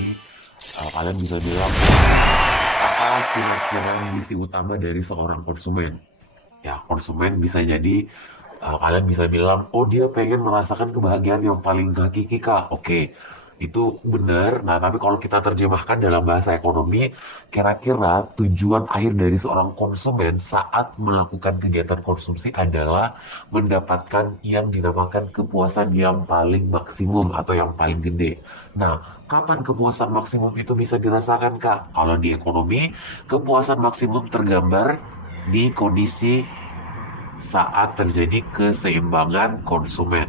Jadi kalian bisa bilang apa kira-kira misi utama dari seorang konsumen? Ya, konsumen bisa jadi kalian bisa bilang, oh dia pengen merasakan kebahagiaan yang paling hakiki kak. Oke, itu benar. Nah, tapi kalau kita terjemahkan dalam bahasa ekonomi, kira-kira tujuan akhir dari seorang konsumen saat melakukan kegiatan konsumsi adalah mendapatkan yang dinamakan kepuasan yang paling maksimum atau yang paling gede. Nah, kapan kepuasan maksimum itu bisa dirasakan kak? Kalau di ekonomi, kepuasan maksimum tergambar di kondisi saat terjadi keseimbangan konsumen.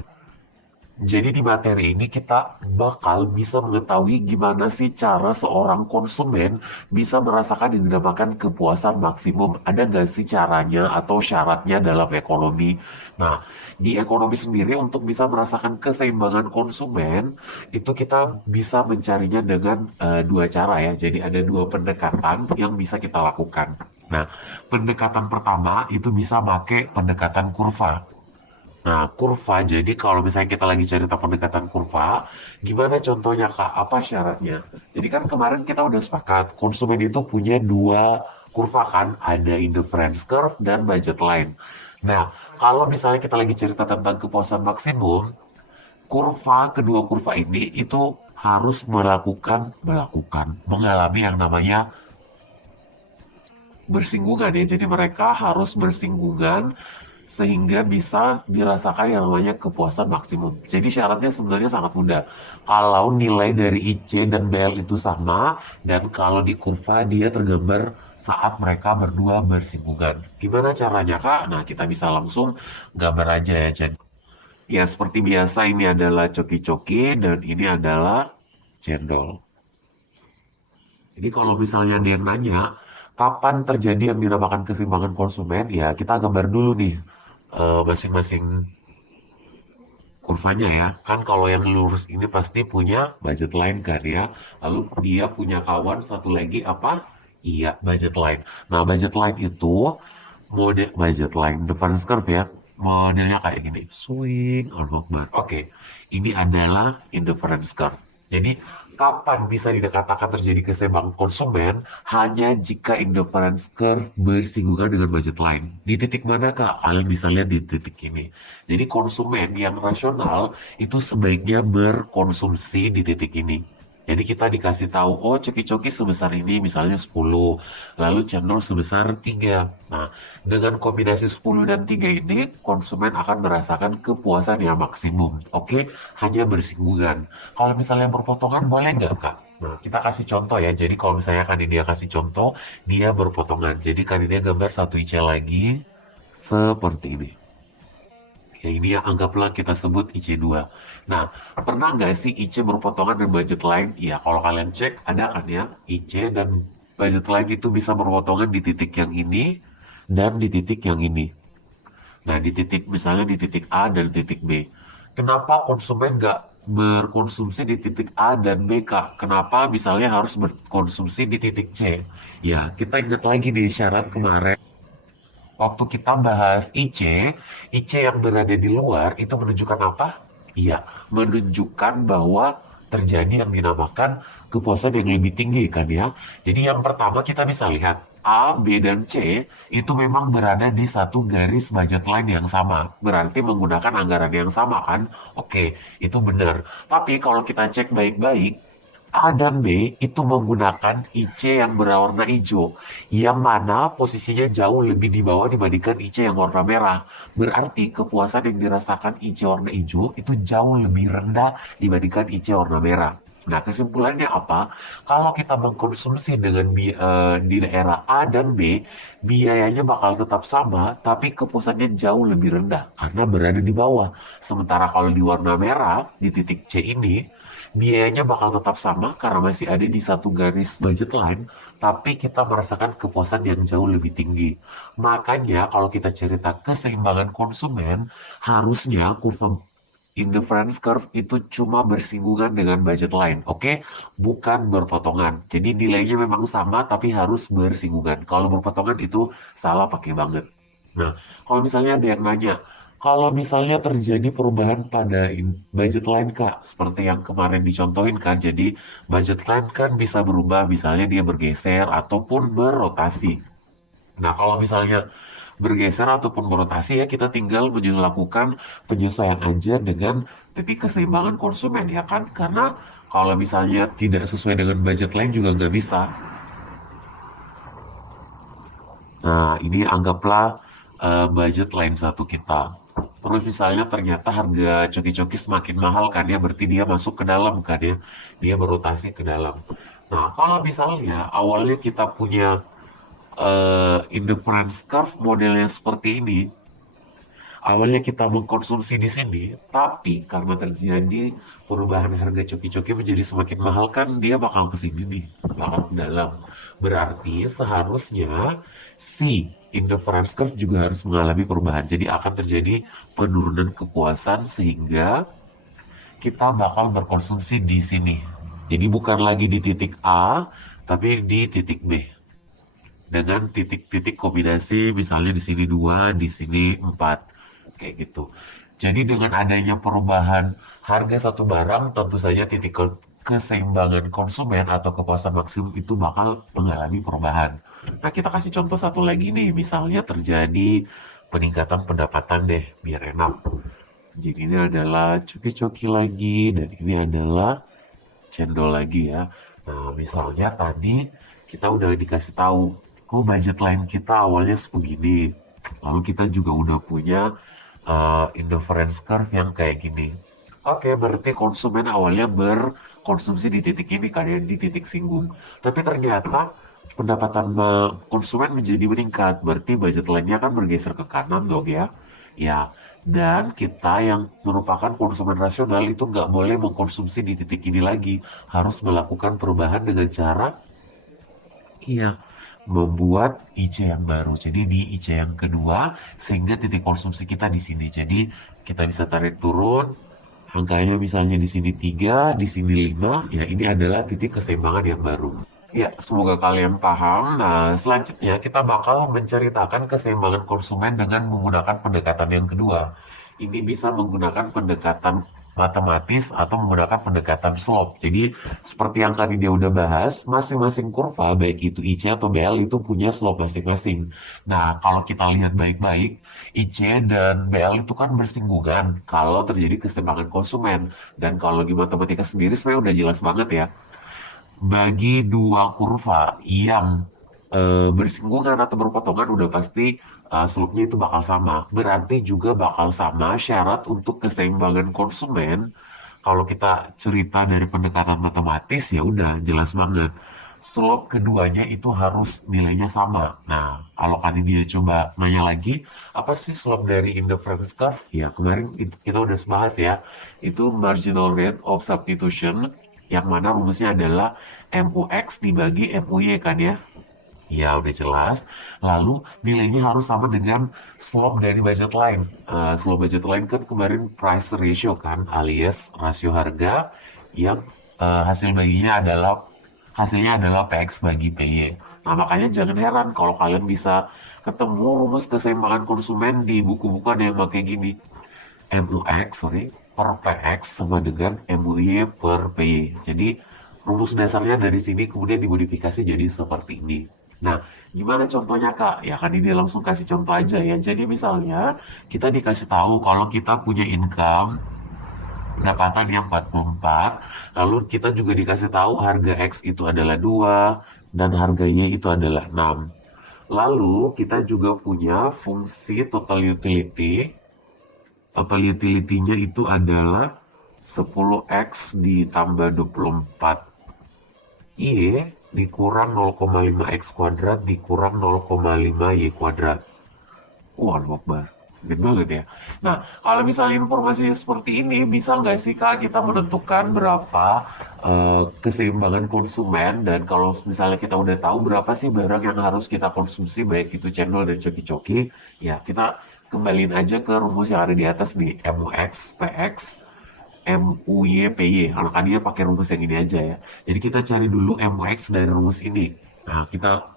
Jadi di materi ini kita bakal bisa mengetahui gimana sih cara seorang konsumen bisa merasakan yang dinamakan kepuasan maksimum. Ada nggak sih caranya atau syaratnya dalam ekonomi? Nah, di ekonomi sendiri untuk bisa merasakan keseimbangan konsumen, itu kita bisa mencarinya dengan dua cara ya. Jadi ada dua pendekatan yang bisa kita lakukan. Nah, pendekatan pertama itu bisa pakai pendekatan kurva. Nah, kurva, jadi kalau misalnya kita lagi cerita pendekatan kurva, gimana contohnya Kak? Apa syaratnya? Jadi kan kemarin kita udah sepakat, konsumen itu punya dua kurva kan, ada indifference curve dan budget line. Nah, kalau misalnya kita lagi cerita tentang kepuasan maksimum, kedua kurva ini itu harus mengalami yang namanya bersinggungan ya. Jadi mereka harus bersinggungan sehingga bisa dirasakan yang namanya kepuasan maksimum. Jadi syaratnya sebenarnya sangat mudah. Kalau nilai dari IC dan BL itu sama, dan kalau di kurva dia tergambar saat mereka berdua bersinggungan. Gimana caranya Kak? Nah kita bisa langsung gambar aja ya. Jadi ya seperti biasa ini adalah coki-coki dan ini adalah cendol. Jadi kalau misalnya ada yang nanya, kapan terjadi yang dinamakan keseimbangan konsumen, ya kita gambar dulu nih masing-masing kurvanya ya. Kan kalau yang lurus ini pasti punya budget line kan ya. Lalu dia punya kawan satu lagi apa? Iya, budget line. Nah, budget line itu model budget line difference curve ya. Modelnya kayak gini. Swing onward bar. Oke, ini adalah indifference curve. Jadi, kapan bisa dikatakan terjadi keseimbangan konsumen? Hanya jika indifference curve bersinggungan dengan budget line. Di titik mana Kak? Kalian bisa lihat di titik ini. Jadi konsumen yang rasional itu sebaiknya berkonsumsi di titik ini. Jadi kita dikasih tahu, oh coki-coki sebesar ini misalnya 10, lalu cendol sebesar 3. Nah, dengan kombinasi 10 dan 3 ini, konsumen akan merasakan kepuasan yang maksimum. Oke, hanya bersinggungan. Kalau misalnya berpotongan, boleh nggak, Kak? Nah, kita kasih contoh ya. Jadi kalau misalnya Kanidia kasih contoh, dia berpotongan. Jadi Kanidia gambar satu IC lagi, seperti ini. Ya ini ya anggaplah kita sebut IC2. Nah, pernah nggak sih IC berpotongan dan budget line? Ya, kalau kalian cek ada kan ya, IC dan budget line itu bisa berpotongan di titik yang ini dan di titik yang ini. Nah, di titik misalnya di titik A dan titik B. Kenapa konsumen nggak berkonsumsi di titik A dan B, Kak? Kenapa misalnya harus berkonsumsi di titik C? Ya, kita ingat lagi nih syarat kemarin. Waktu kita bahas IC yang berada di luar itu menunjukkan apa? Iya, menunjukkan bahwa terjadi yang dinamakan kepuasan yang lebih tinggi kan ya. Jadi yang pertama kita bisa lihat A, B, dan C itu memang berada di satu garis budget line yang sama. Berarti menggunakan anggaran yang sama kan? Oke, itu benar. Tapi kalau kita cek baik-baik, A dan B itu menggunakan IC yang berwarna hijau, yang mana posisinya jauh lebih di bawah dibandingkan IC yang warna merah. Berarti kepuasan yang dirasakan IC warna hijau itu jauh lebih rendah dibandingkan IC warna merah. Nah, kesimpulannya apa? Kalau kita mengkonsumsi dengan di daerah A dan B, biayanya bakal tetap sama, tapi kepuasannya jauh lebih rendah karena berada di bawah. Sementara kalau di warna merah, di titik C ini, biayanya bakal tetap sama karena masih ada di satu garis budget line, tapi kita merasakan kepuasan yang jauh lebih tinggi. Makanya kalau kita cerita keseimbangan konsumen, harusnya kurva indifference curve itu cuma bersinggungan dengan budget line, oke? Bukan berpotongan. Jadi nilainya memang sama, tapi harus bersinggungan. Kalau berpotongan itu salah pakai banget. Nah, kalau misalnya ada yang nanya, Kalau misalnya terjadi perubahan pada budget line Kak, seperti yang kemarin dicontohin kan, jadi budget line kan bisa berubah, misalnya dia bergeser ataupun berotasi. Nah, kalau misalnya bergeser ataupun berotasi ya kita tinggal melakukan penyesuaian aja dengan titik keseimbangan konsumen ya kan, karena kalau misalnya tidak sesuai dengan budget line juga nggak bisa. Nah, ini anggaplah budget line satu kita. Terus misalnya ternyata harga coki-coki semakin mahal kan ya, berarti dia masuk ke dalam kan ya, dia berotasi ke dalam. Nah, kalau misalnya awalnya kita punya indifference curve modelnya seperti ini, awalnya kita mengkonsumsi di sini, tapi karena terjadi perubahan harga coki-coki menjadi semakin mahal kan dia bakal ke sini nih, bakal ke dalam. Berarti seharusnya si indifference curve juga harus mengalami perubahan. Jadi akan terjadi penurunan kepuasan sehingga kita bakal berkonsumsi di sini. Jadi bukan lagi di titik A, tapi di titik B dengan titik-titik kombinasi, misalnya di sini 2, di sini 4, kayak gitu. Jadi dengan adanya perubahan harga satu barang, tentu saja titik keseimbangan konsumen atau kepuasan maksimum itu bakal mengalami perubahan. Nah, kita kasih contoh satu lagi nih, misalnya terjadi peningkatan pendapatan deh, biar enak. Jadi ini adalah coki-coki lagi, dan ini adalah cendol lagi ya. Nah, misalnya tadi kita udah dikasih tahu, oh budget line kita awalnya sebegini. Lalu kita juga udah punya indifference curve yang kayak gini. Oke, berarti konsumen awalnya berkonsumsi di titik ini, kalian di titik singgung. Tapi ternyata pendapatan konsumen menjadi meningkat. Berarti budget line-nya kan bergeser ke kanan dong ya. Ya, dan kita yang merupakan konsumen rasional itu nggak boleh mengkonsumsi di titik ini lagi. Harus melakukan perubahan dengan cara, iya, membuat IC yang baru. Jadi di IC yang kedua, sehingga titik konsumsi kita di sini. Jadi kita bisa tarik turun, angkanya misalnya di sini 3, di sini 5, ya ini adalah titik keseimbangan yang baru. Ya, semoga kalian paham. Nah, selanjutnya kita bakal menceritakan keseimbangan konsumen dengan menggunakan pendekatan yang kedua. Ini bisa menggunakan pendekatan matematis atau menggunakan pendekatan slope. Jadi, seperti yang tadi dia udah bahas, masing-masing kurva, baik itu IC atau BL, itu punya slope masing-masing. Nah, kalau kita lihat baik-baik, IC dan BL itu kan bersinggungan kalau terjadi keseimbangan konsumen. Dan kalau di matematika sendiri sebenarnya udah jelas banget ya, bagi dua kurva yang bersinggungan atau berpotongan udah pasti slope-nya itu bakal sama. Berarti juga bakal sama syarat untuk keseimbangan konsumen. Kalau kita cerita dari pendekatan matematis ya udah jelas banget. Slope keduanya itu harus nilainya sama. Nah, kalau kan dia coba nanya lagi, apa sih slope dari indifference curve? Ya, kemarin kita udah bahas ya. Itu marginal rate of substitution, yang mana rumusnya adalah MUX dibagi MUY kan ya? Ya, udah jelas. Lalu nilainya harus sama dengan slope dari budget line. Slope budget line kan kemarin price ratio kan, alias rasio harga yang hasilnya adalah PX bagi PY. Nah, makanya jangan heran kalau kalian bisa ketemu rumus keseimbangan konsumen di buku-buku yang kayak gini. MUX, per PX sama dengan MUY per PY. Jadi rumus dasarnya dari sini kemudian dimodifikasi jadi seperti ini. Nah, gimana contohnya Kak? Ya kan ini langsung kasih contoh aja ya. Jadi misalnya kita dikasih tahu kalau kita punya income pendapatan yang 44, lalu kita juga dikasih tahu harga X itu adalah 2 dan harganya itu adalah 6. Lalu kita juga punya fungsi total utility. Total utility-nya itu adalah 10X ditambah 24 Y dikurang 0,5 X kuadrat dikurang 0,5 Y kuadrat. Waduh, Akbar. Gede banget ya. Nah, kalau misalnya informasinya seperti ini, bisa nggak sih Kak kita menentukan berapa keseimbangan konsumen, dan kalau misalnya kita udah tahu berapa sih barang yang harus kita konsumsi, baik itu cendol dan coki-coki, ya kita kembaliin aja ke rumus yang ada di atas nih, MUX, PX, MUY, PY. Kalau kan dia pakai rumus yang ini aja ya. Jadi kita cari dulu MUX dari rumus ini. Nah,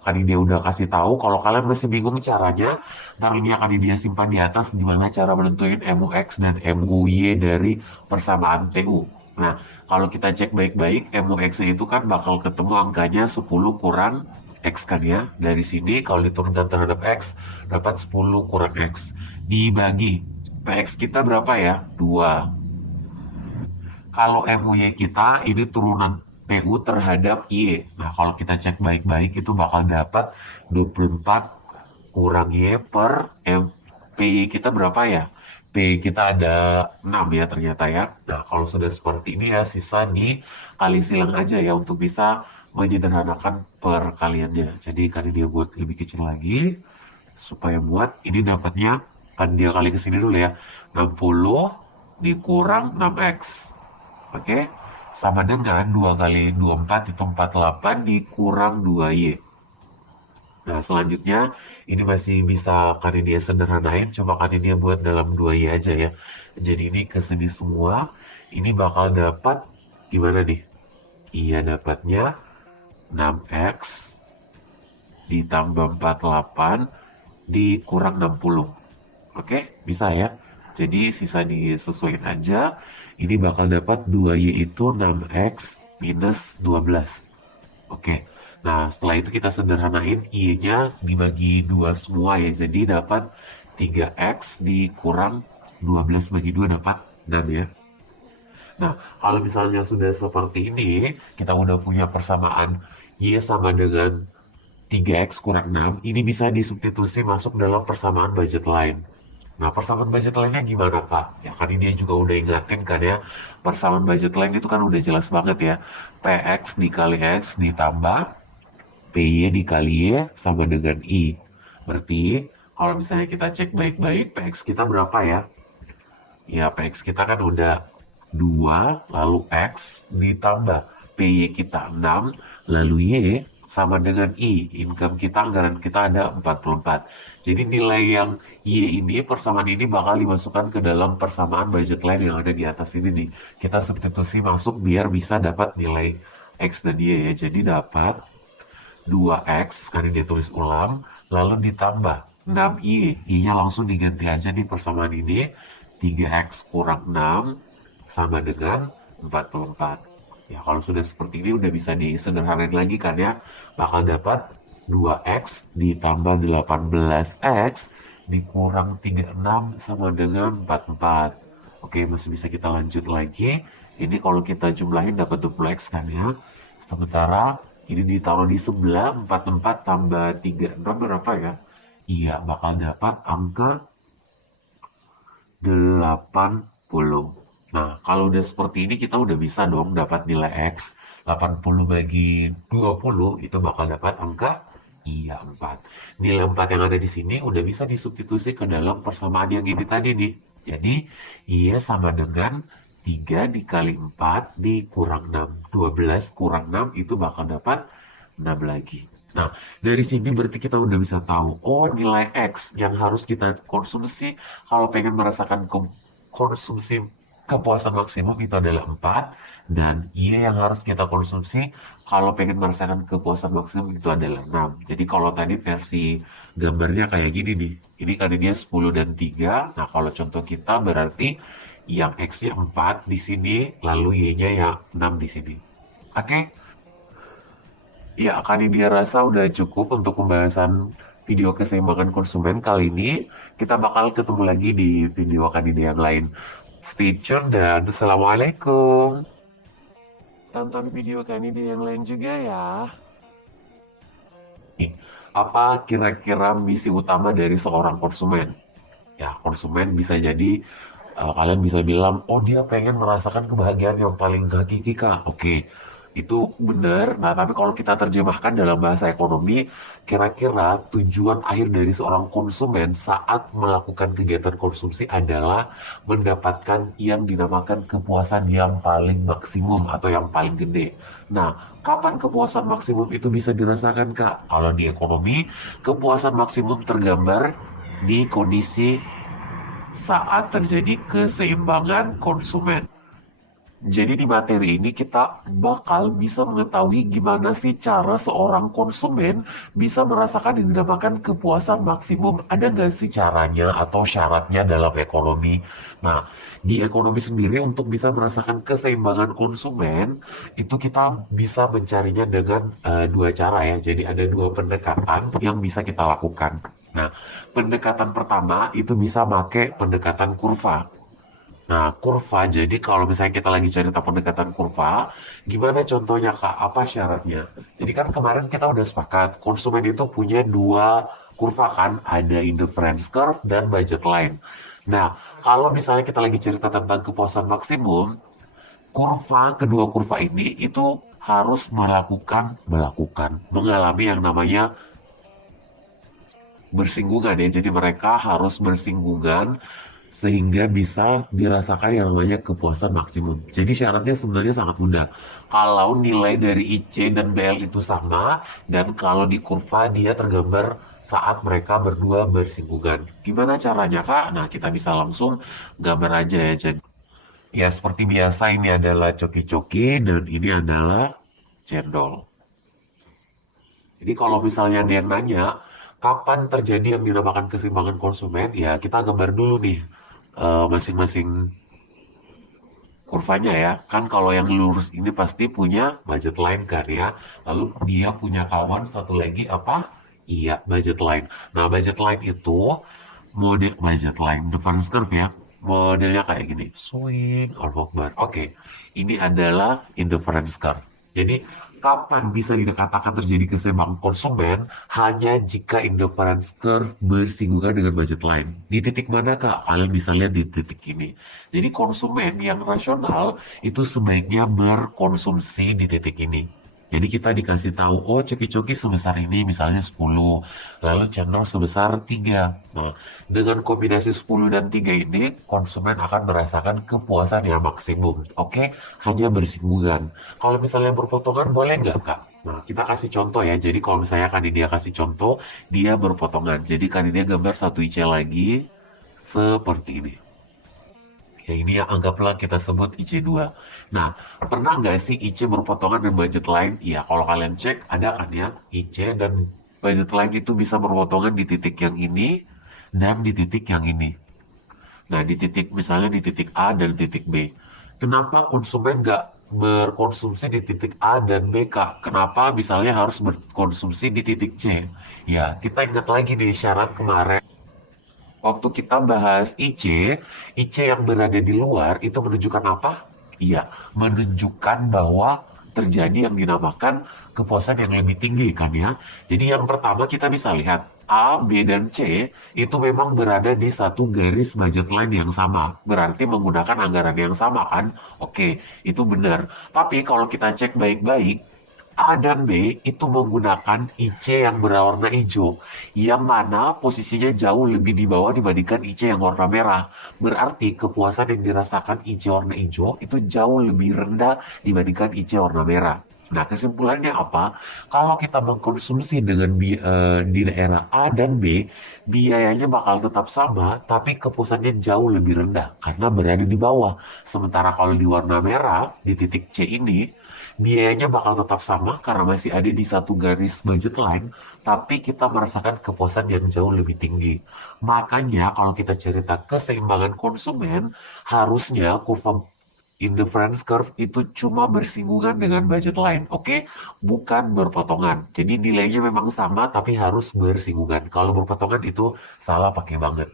kan dia udah kasih tahu. Kalau kalian masih bingung caranya, ntar ini akan dia simpan di atas gimana cara menentuin MUX dan MUY dari persamaan TU. Nah, kalau kita cek baik-baik, MUX-nya itu kan bakal ketemu angkanya 10 kurang X kan ya. Dari sini kalau diturunkan terhadap X, dapat 10 kurang X. Dibagi. PX kita berapa ya? 2. Kalau MUY kita ini turunan PU terhadap Y. Nah, kalau kita cek baik-baik itu bakal dapat 24 kurang Y per M. PY kita berapa ya? P kita ada 6 ya ternyata ya. Nah, kalau sudah seperti ini ya sisa dikali silang aja ya untuk bisa menyederhanakan perkaliannya. Jadi kali dia buat lebih kecil lagi supaya buat ini dapatnya kan dia kali ke sini dulu ya. 60 dikurang 6x. Oke, sama dengan 2 kali 24 itu 48 dikurang 2y. Nah, selanjutnya ini masih bisa kan dia sederhanain, coba kan dia buat dalam 2y aja ya. Jadi ini kesini semua, ini bakal dapat gimana nih? Iya dapatnya 6x ditambah 48 dikurang 60. Oke, bisa ya. Jadi sisa disesuaikan aja. Ini bakal dapat 2y itu 6x minus 12. Oke. Nah, setelah itu kita sederhanain y-nya dibagi 2 semua ya. Jadi dapat 3x dikurang 12 bagi 2 dapat 6 ya. Nah, kalau misalnya sudah seperti ini, kita udah punya persamaan y sama dengan 3x kurang 6, ini bisa disubstitusi masuk dalam persamaan budget line. Nah, persamaan budget line-nya gimana, Kak? Ya, kan ini dia juga udah ingatin kan ya. Persamaan budget line itu kan udah jelas banget ya. PX dikali X ditambah PY dikali Y sama dengan I. Berarti, kalau misalnya kita cek baik-baik, PX kita berapa ya? Ya, PX kita kan udah 2 lalu X ditambah PY kita 6 lalu Y sama dengan I. Income kita, anggaran kita ada 44. Jadi nilai yang Y ini, persamaan ini bakal dimasukkan ke dalam persamaan budget line yang ada di atas ini nih. Kita substitusi masuk biar bisa dapat nilai X dan Y ya. Jadi dapat 2X, sekarang dia tulis ulang, lalu ditambah 6Y. I-nya langsung diganti aja di persamaan ini. 3X kurang 6 sama dengan 44. Ya, kalau sudah seperti ini udah bisa disederhanain lagi kan ya. Bakal dapat 2X ditambah 18X dikurang 36 sama dengan 44. Oke, masih bisa kita lanjut lagi. Ini kalau kita jumlahin dapat 20X kan ya. Sementara ini ditaruh di sebelah 44 tambah 36 berapa ya? Iya, bakal dapat angka 80. Nah, kalau udah seperti ini kita udah bisa dong dapat nilai X. 80 bagi 20 itu bakal dapat angka iya 4. Nilai 4 yang ada di sini udah bisa disubstitusi ke dalam persamaan yang ini tadi nih. Jadi, iya sama dengan 3 dikali 4 dikurang 6. 12 kurang 6 itu bakal dapat 6 lagi. Nah, dari sini berarti kita udah bisa tahu, oh nilai X yang harus kita konsumsi kalau pengen merasakan konsumsi kepuasan maksimum itu adalah 4, dan Y yang harus kita konsumsi kalau pengen merasakan kepuasan maksimum itu adalah 6. Jadi kalau tadi versi gambarnya kayak gini nih, ini kan dia 10 dan 3, nah kalau contoh kita berarti yang X-nya 4 di sini, lalu Y-nya yang 6 di sini. Oke? Ya, kan ini dia rasa udah cukup untuk pembahasan video keseimbangan konsumen kali ini. Kita bakal ketemu lagi di video kandidat yang lain. Stay tune dan Assalamualaikum. Tonton video kandidat yang lain juga ya. Apa kira-kira misi utama dari seorang konsumen? Ya, konsumen bisa jadi kalian bisa bilang, oh dia pengen merasakan kebahagiaan yang paling hakiki kak. Oke, itu benar. Nah, tapi kalau kita terjemahkan dalam bahasa ekonomi, kira-kira tujuan akhir dari seorang konsumen saat melakukan kegiatan konsumsi adalah mendapatkan yang dinamakan kepuasan yang paling maksimum atau yang paling gede. Nah, kapan kepuasan maksimum itu bisa dirasakan kak? Kalau di ekonomi, kepuasan maksimum tergambar di kondisi saat terjadi keseimbangan konsumen. Jadi di materi ini kita bakal bisa mengetahui gimana sih cara seorang konsumen bisa merasakan yang dinamakan kepuasan maksimum. Ada nggak sih caranya atau syaratnya dalam ekonomi? Nah, di ekonomi sendiri untuk bisa merasakan keseimbangan konsumen, itu kita bisa mencarinya dengan dua cara ya. Jadi ada dua pendekatan yang bisa kita lakukan. Nah, pendekatan pertama itu bisa pakai pendekatan kurva. Nah, kurva, jadi kalau misalnya kita lagi cerita pendekatan kurva, gimana contohnya Kak? Apa syaratnya? Jadi kan kemarin kita udah sepakat, konsumen itu punya dua kurva kan, ada indifference curve dan budget line. Nah, kalau misalnya kita lagi cerita tentang kepuasan maksimum, kedua kurva ini itu harus mengalami yang namanya bersinggungan ya. Jadi mereka harus bersinggungan sehingga bisa dirasakan yang namanya kepuasan maksimum. Jadi syaratnya sebenarnya sangat mudah. Kalau nilai dari IC dan BL itu sama, dan kalau di kurva dia tergambar saat mereka berdua bersinggungan. Gimana caranya Kak? Nah kita bisa langsung gambar aja ya. Jadi ya seperti biasa ini adalah coki-coki dan ini adalah cendol. Jadi kalau misalnya ada yang nanya, kapan terjadi yang dinamakan keseimbangan konsumen, ya kita gambar dulu nih masing-masing kurvanya ya. Kan kalau yang lurus ini pasti punya budget line kan ya. Lalu dia punya kawan satu lagi apa? Iya, budget line. Nah, budget line itu model budget line depan curve ya. Modelnya kayak gini. Swing or bar. Oke. Ini adalah indifference curve. Jadi kapan bisa dikatakan terjadi keseimbangan konsumen hanya jika indifference curve bersinggungan dengan budget line. Di titik mana Kak? Kalian bisa lihat di titik ini. Jadi konsumen yang rasional itu sebaiknya berkonsumsi di titik ini. Jadi kita dikasih tahu, oh coki-coki sebesar ini misalnya 10, lalu channel sebesar 3. Nah, dengan kombinasi 10 dan 3 ini, konsumen akan merasakan kepuasan yang maksimum. Oke, hanya bersinggungan. Kalau misalnya berpotongan, boleh nggak, Kak? Nah, kita kasih contoh ya. Jadi kalau misalnya Kanidia kasih contoh, dia berpotongan. Jadi Kanidia gambar satu IC lagi, seperti ini. Ya ini yang anggaplah kita sebut IC2. Nah, pernah nggak sih IC berpotongan dan budget line? Ya, kalau kalian cek, ada kan ya, IC dan budget line itu bisa berpotongan di titik yang ini dan di titik yang ini. Nah, di titik misalnya di titik A dan titik B. Kenapa konsumen nggak berkonsumsi di titik A dan B, Kak? Kenapa misalnya harus berkonsumsi di titik C? Ya, kita ingat lagi nih syarat kemarin. Waktu kita bahas IC yang berada di luar itu menunjukkan apa? Iya, menunjukkan bahwa terjadi yang dinamakan kepuasan yang lebih tinggi kan ya. Jadi yang pertama kita bisa lihat A, B, dan C itu memang berada di satu garis budget line yang sama. Berarti menggunakan anggaran yang sama kan? Oke, itu benar. Tapi kalau kita cek baik-baik, A dan B itu menggunakan IC yang berwarna hijau, yang mana posisinya jauh lebih di bawah dibandingkan IC yang warna merah. Berarti kepuasan yang dirasakan IC warna hijau itu jauh lebih rendah dibandingkan IC warna merah. Nah, kesimpulannya apa? Kalau kita mengkonsumsi dengan di daerah A dan B, biayanya bakal tetap sama, tapi kepuasannya jauh lebih rendah karena berada di bawah. Sementara kalau di warna merah, di titik C ini, biayanya bakal tetap sama karena masih ada di satu garis budget line, tapi kita merasakan kepuasan yang jauh lebih tinggi. Makanya kalau kita cerita keseimbangan konsumen, harusnya kurva indifference curve itu cuma bersinggungan dengan budget line, oke? Bukan berpotongan. Jadi nilainya memang sama, tapi harus bersinggungan. Kalau berpotongan itu salah pakai banget.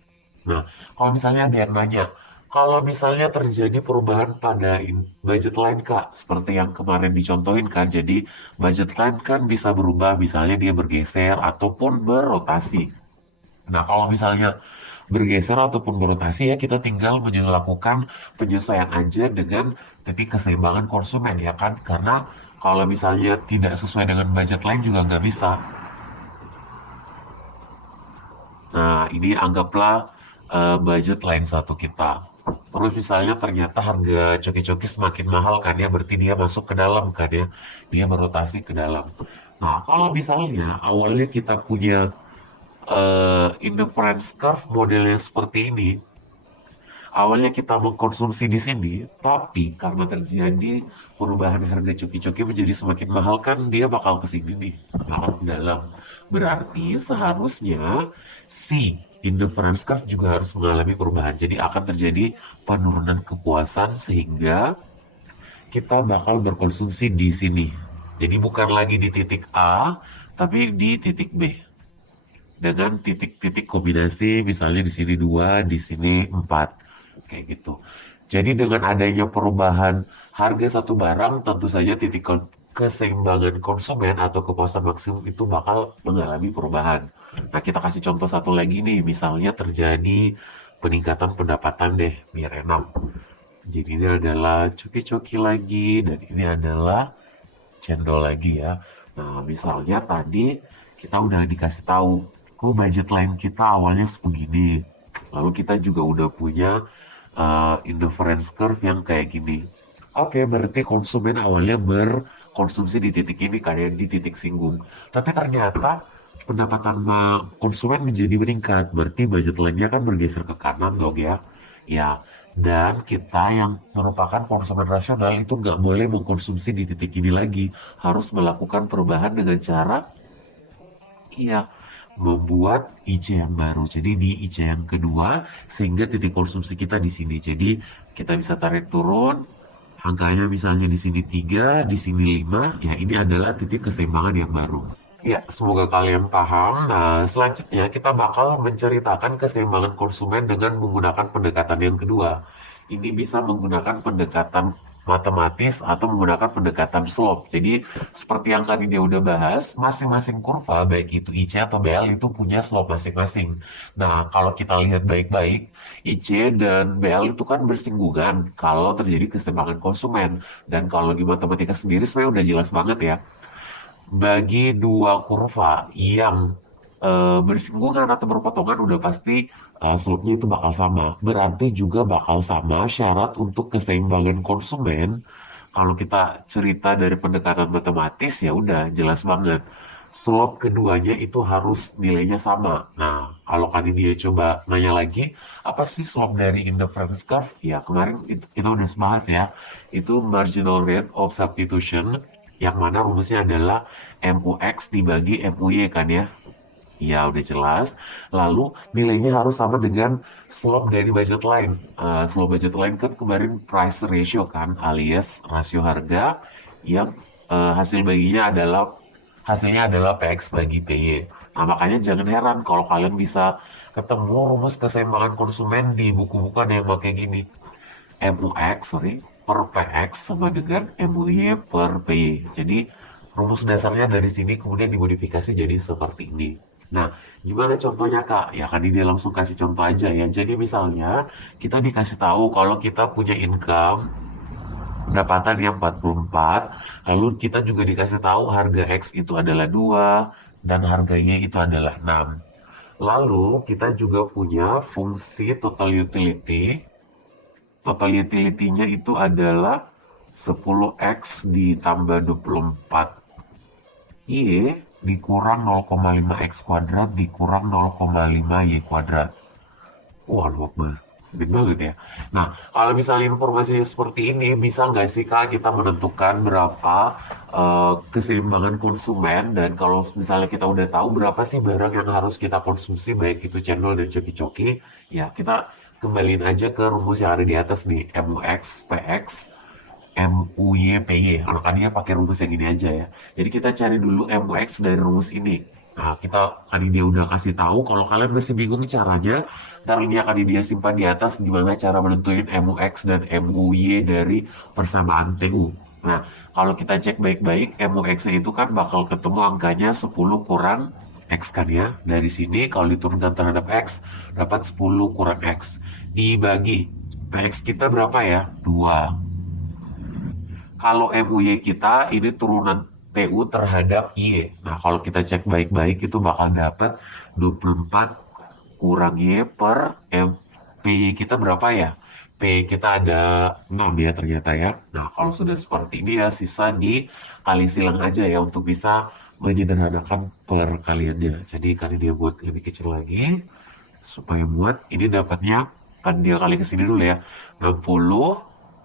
Nah, kalau misalnya ada yang nanya, kalau misalnya terjadi perubahan pada budget line Kak, seperti yang kemarin dicontohin kan, jadi budget line kan bisa berubah, misalnya dia bergeser ataupun berotasi. Nah, kalau misalnya bergeser ataupun berotasi ya kita tinggal melakukan penyesuaian aja dengan titik keseimbangan konsumen ya kan. Karena kalau misalnya tidak sesuai dengan budget line juga nggak bisa. Nah, ini anggaplah budget line satu kita. Terus misalnya ternyata harga coki-coki semakin mahal kan ya, berarti dia masuk ke dalam kan ya, dia berotasi ke dalam. Nah, kalau misalnya awalnya kita punya indifference curve modelnya seperti ini, Awalnya kita mengkonsumsi di sini, tapi karena terjadi perubahan harga coki-coki menjadi semakin mahal kan dia bakal ke sini nih, bakal ke dalam. Berarti seharusnya si indifference curve juga harus mengalami perubahan. Jadi akan terjadi penurunan kepuasan sehingga kita bakal berkonsumsi di sini. Jadi bukan lagi di titik A, tapi di titik B dengan titik-titik kombinasi, misalnya di sini 2, di sini 4, kayak gitu. Jadi dengan adanya perubahan harga satu barang, tentu saja titik keseimbangan konsumen atau kepuasan maksimum itu bakal mengalami perubahan. Nah, kita kasih contoh satu lagi nih, misalnya terjadi peningkatan pendapatan deh, biar enak. Jadi ini adalah cuki-cuki lagi, dan ini adalah cendol lagi ya. Nah, misalnya tadi kita udah dikasih tahu, budget line kita awalnya sebegini. Lalu kita juga udah punya indifference curve yang kayak gini. Oke, berarti konsumen awalnya berkonsumsi di titik ini, kayak di titik singgung. Tapi ternyata pendapatan konsumen menjadi meningkat. Berarti budget line-nya kan bergeser ke kanan dong ya. Ya, dan kita yang merupakan konsumen rasional itu nggak boleh mengkonsumsi di titik ini lagi. Harus melakukan perubahan dengan cara, iya, membuat IC yang baru. Jadi di IC yang kedua, sehingga titik konsumsi kita di sini. Jadi kita bisa tarik turun, angkanya misalnya di sini 3, di sini 5, ya ini adalah titik keseimbangan yang baru. Ya, semoga kalian paham. Nah, selanjutnya kita bakal menceritakan keseimbangan konsumen dengan menggunakan pendekatan yang kedua. Ini bisa menggunakan pendekatan matematis atau menggunakan pendekatan slope. Jadi, seperti yang tadi dia udah bahas, masing-masing kurva, baik itu IC atau BL, itu punya slope masing-masing. Nah, kalau kita lihat baik-baik, IC dan BL itu kan bersinggungan kalau terjadi keseimbangan konsumen. Dan kalau di matematika sendiri sebenarnya udah jelas banget ya, bagi dua kurva yang bersinggungan atau berpotongan udah pasti slope-nya itu bakal sama. Berarti juga bakal sama syarat untuk keseimbangan konsumen. Kalau kita cerita dari pendekatan matematis ya udah jelas banget. Slope keduanya itu harus nilainya sama. Nah, kalau kan dia coba nanya lagi, apa sih slope dari indifference curve? Ya, kemarin kita udah bahas ya. Itu marginal rate of substitution, yang mana rumusnya adalah MUX dibagi MUY kan ya. Ya udah jelas. Lalu nilainya harus sama dengan slope dari budget line. Slope budget line kan kemarin price ratio kan, alias rasio harga yang hasilnya adalah PX bagi PY. Nah makanya jangan heran kalau kalian bisa ketemu rumus keseimbangan konsumen di buku-buku yang kayak gini. MUX per PX sama dengan MUY per PY. Jadi rumus dasarnya dari sini kemudian dimodifikasi jadi seperti ini. Nah, gimana contohnya Kak? Ya kan dia langsung kasih contoh aja ya. Jadi misalnya kita dikasih tahu kalau kita punya income pendapatan yang 44, lalu kita juga dikasih tahu harga X itu adalah 2 dan harganya itu adalah 6. Lalu kita juga punya fungsi total utility. Total utility-nya itu adalah 10X ditambah 24 Y dikurang 0,5 X kuadrat dikurang 0,5 Y kuadrat. Wah, luak banget. Gede banget ya. Nah, kalau misalnya informasinya seperti ini, bisa nggak sih Kak kita menentukan berapa keseimbangan konsumen, dan kalau misalnya kita udah tahu berapa sih barang yang harus kita konsumsi, baik itu cendol dan coki-coki, ya kita kembaliin aja ke rumus yang ada di atas nih, MUX, PX, MUY, PY. Makanya pakai rumus yang ini aja ya. Jadi kita cari dulu MUX dari rumus ini. Nah, kita tadi dia udah kasih tahu. Kalau kalian masih bingung caranya, ntar ini akan dia simpan di atas gimana cara menentuin MUX dan MUY dari persamaan TU. Nah, kalau kita cek baik-baik, MUX-nya itu kan bakal ketemu angkanya 10 kurang X kan ya. Dari sini kalau diturunkan terhadap X, dapat 10 kurang X. Dibagi, PX kita berapa ya? 2. Kalau MUY kita ini turunan TU terhadap Y. Nah, kalau kita cek baik-baik itu bakal dapat 24 kurang Y per M. P kita berapa ya? P kita ada 6 ya ternyata ya. Nah, kalau sudah seperti ini ya sisa dikali silang aja ya untuk bisa menyederhanakan perkaliannya. Jadi kali dia buat lebih kecil lagi supaya buat ini dapatnya Kan dia kali ke sini dulu ya. 60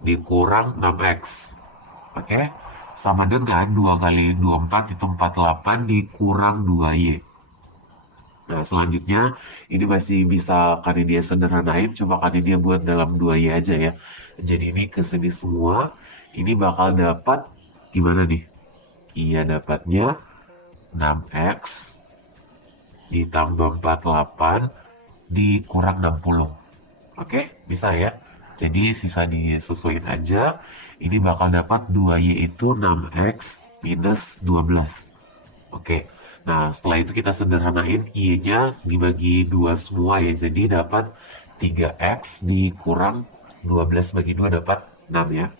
dikurang 6x. Oke. Sama dengan 2 kali 24 itu 48 dikurang 2y. Nah, selanjutnya ini masih bisa kan dia sederhanain, coba kan dia buat dalam 2y aja ya. Jadi ini ke sini semua, ini bakal dapat gimana nih? Iya, dapatnya 6x ditambah 48 dikurang 60. Oke, bisa ya. Jadi sisa disesuaikan aja. Ini bakal dapat 2y itu 6x minus 12. Oke. Nah, setelah itu kita sederhanain y-nya dibagi 2 semua ya. Jadi dapat 3x dikurang 12 bagi 2 dapat 6 ya.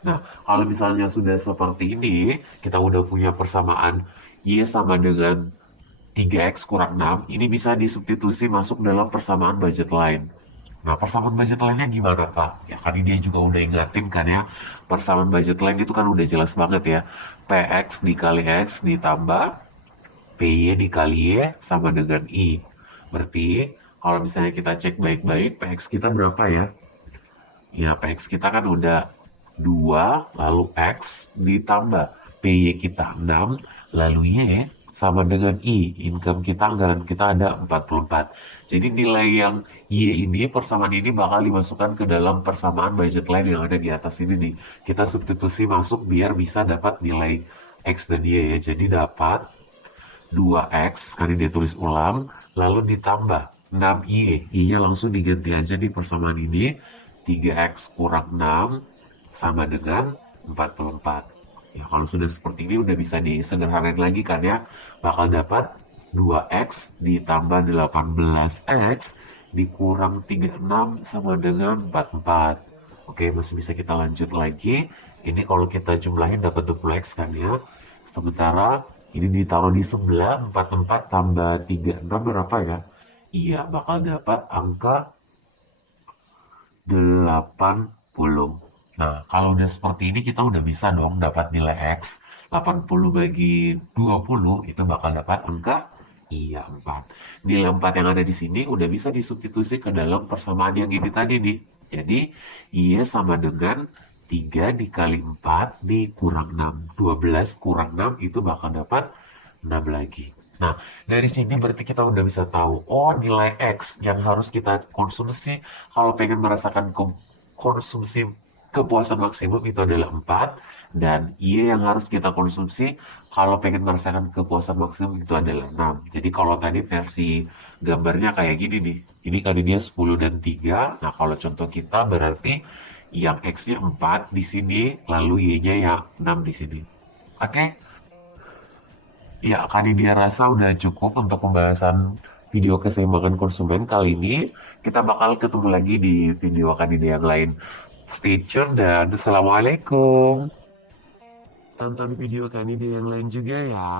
Nah, kalau misalnya sudah seperti ini, kita udah punya persamaan y sama dengan 3x kurang 6, ini bisa disubstitusi masuk dalam persamaan budget line. Nah, persamaan budget line-nya gimana, Pak? Ya, kan dia juga udah ingatin kan ya, persamaan budget line itu kan udah jelas banget ya. PX dikali X ditambah PY dikali Y sama dengan I. Berarti, kalau misalnya kita cek baik-baik, PX kita berapa ya? Ya, PX kita kan udah 2 lalu X ditambah PY kita 6, lalu Y sama dengan I. Income kita, anggaran kita ada 44. Jadi nilai yang Y ini, persamaan ini bakal dimasukkan ke dalam persamaan budget line yang ada di atas ini nih. Kita substitusi masuk biar bisa dapat nilai X dan Y ya. Jadi dapat 2x, kali dia tulis ulang, lalu ditambah 6y, y-nya langsung diganti aja di persamaan ini, 3x kurang 6 sama dengan 44. Ya, kalau sudah seperti ini udah bisa disederhanain lagi kan ya, bakal dapat 2x ditambah 18x dikurang 36 sama dengan 44. Oke, masih bisa kita lanjut lagi. Ini kalau kita jumlahin dapat 20x kan ya. Sementara ini ditaruh di sebelah, 44 tambah 36 berapa ya? Iya, bakal dapat angka 80. Nah, kalau udah seperti ini kita udah bisa dong dapat nilai X. 80 bagi 20 itu bakal dapat angka iya 4. Nilai 4 yang ada di sini udah bisa disubstitusi ke dalam persamaan yang ini tadi nih. Jadi, iya sama dengan 3 dikali 4 dikurang 6. 12 kurang 6 itu bakal dapat 6 lagi. Nah, dari sini berarti kita udah bisa tahu, oh nilai X yang harus kita konsumsi kalau pengen merasakan konsumsi kepuasan maksimum itu adalah 4, dan Y yang harus kita konsumsi kalau pengen merasakan kepuasan maksimum itu adalah 6. Jadi kalau tadi versi gambarnya kayak gini nih, ini kan dia 10 dan 3, nah kalau contoh kita berarti yang X-nya 4 di sini, lalu Y-nya yang 6 di sini. Oke? Ya, kan dia rasa udah cukup untuk pembahasan video keseimbangan konsumen kali ini. Kita bakal ketemu lagi di video kandidat yang lain. Stay tune dan assalamualaikum. Tonton video kandidat yang lain juga ya.